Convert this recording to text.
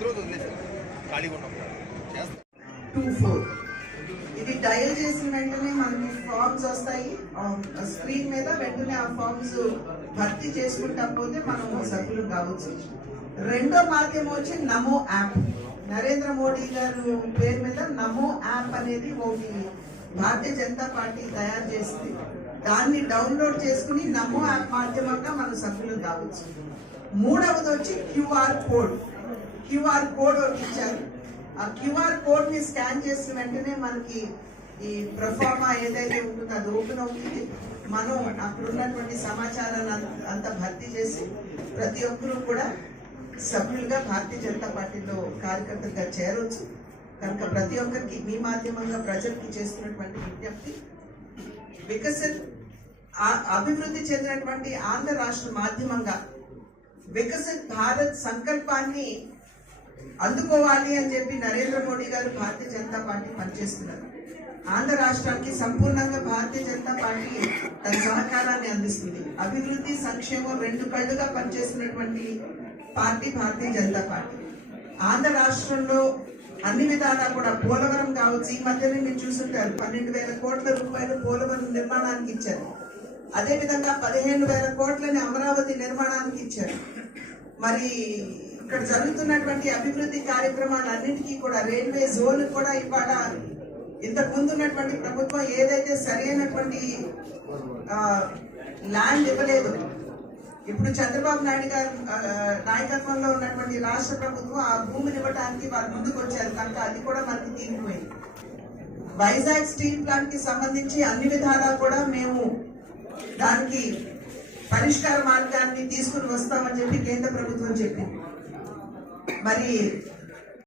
24 ఇది డయల్ చేసిన వెంటనే మనకి ఫార్మ్స్ వస్తాయి స్క్రీన్ మీద. వెంటనే ఆ ఫార్మ్స్ భర్తీ చేసుకుంటా పోతే మనం సభ్యులు కావచ్చు. రెండో మార్గం వచ్చి నమో యాప్. నరేంద్ర మోడీ గారు పేరు మీద నమో యాప్ అనేది ఒకటి భారతీయ జనతా పార్టీ తయారు చేసింది. దాన్ని డౌన్లోడ్ చేసుకుని నమో యాప్ మాధ్యమంగా మనం సభ్యులు కావచ్చు. మూడవది వచ్చి క్యూఆర్ కోడ్. క్యూఆర్ కోడ్ ఒకటి ఇచ్చారు. ఆ క్యూఆర్ కోడ్ ని స్కాన్ చేసిన వెంటనే మనకి ఈ ప్రొఫార్మా ఏదైతే ఉంటుందో అది ఓపెన్ అవుతుంది. మనం అక్కడ ఉన్నటువంటి సమాచారాన్ని అంతా భర్తీ చేసి ప్రతి ఒక్కరూ కూడా సభ్యులుగా భారతీయ జనతా పార్టీలో కార్యకర్తలుగా చేరవచ్చు. కనుక ప్రతి ఒక్కరికి మీ మాధ్యమంగా ప్రజలకి చేస్తున్నటువంటి విజ్ఞప్తి, వికసిత్ అభివృద్ధి చెందినటువంటి ఆంధ్ర రాష్ట్ర మాధ్యమంగా వికసిత్ భారత్ సంకల్పాన్ని అందుకోవాలి అని చెప్పి నరేంద్ర మోడీ గారు భారతీయ జనతా పార్టీ పనిచేస్తున్నారు. ఆంధ్ర రాష్ట్రానికి సంపూర్ణంగా భారతీయ జనతా పార్టీ తన సహకారాన్ని అందిస్తుంది. అభివృద్ధి సంక్షేమం రెండు కళ్ళుగా పనిచేస్తున్నటువంటి పార్టీ భారతీయ జనతా పార్టీ. ఆంధ్ర రాష్ట్రంలో అన్ని విధాలా కూడా పోలవరం కావచ్చు, ఈ మధ్యనే మీరు చూసుంటారు 12,000 కోట్ల రూపాయలు పోలవరం నిర్మాణానికి ఇచ్చారు. అదేవిధంగా 15,000 కోట్లని అమరావతి నిర్మాణానికి ఇచ్చారు. మరి ఇక్కడ జరుగుతున్నటువంటి అభివృద్ధి కార్యక్రమాలన్నింటికీ కూడా రైల్వే జోన్ కూడా ఇవాళ ఇంతకు ముందు ఉన్నటువంటి ప్రభుత్వం ఏదైతే సరైనటువంటి ల్యాండ్ ఇవ్వలేదు, ఇప్పుడు చంద్రబాబు నాయుడు గారు నాయకత్వంలో ఉన్నటువంటి రాష్ట్ర ప్రభుత్వం ఆ భూమిని ఇవ్వడానికి వారు ముందుకు వచ్చారు. కనుక అది కూడా మనకి తీరిపోయింది. వైజాగ్ స్టీల్ ప్లాంట్ కి సంబంధించి అన్ని విధాలా కూడా మేము దానికి పరిష్కార మార్గాన్ని తీసుకుని వస్తామని చెప్పి కేంద్ర ప్రభుత్వం చెప్పింది. మరి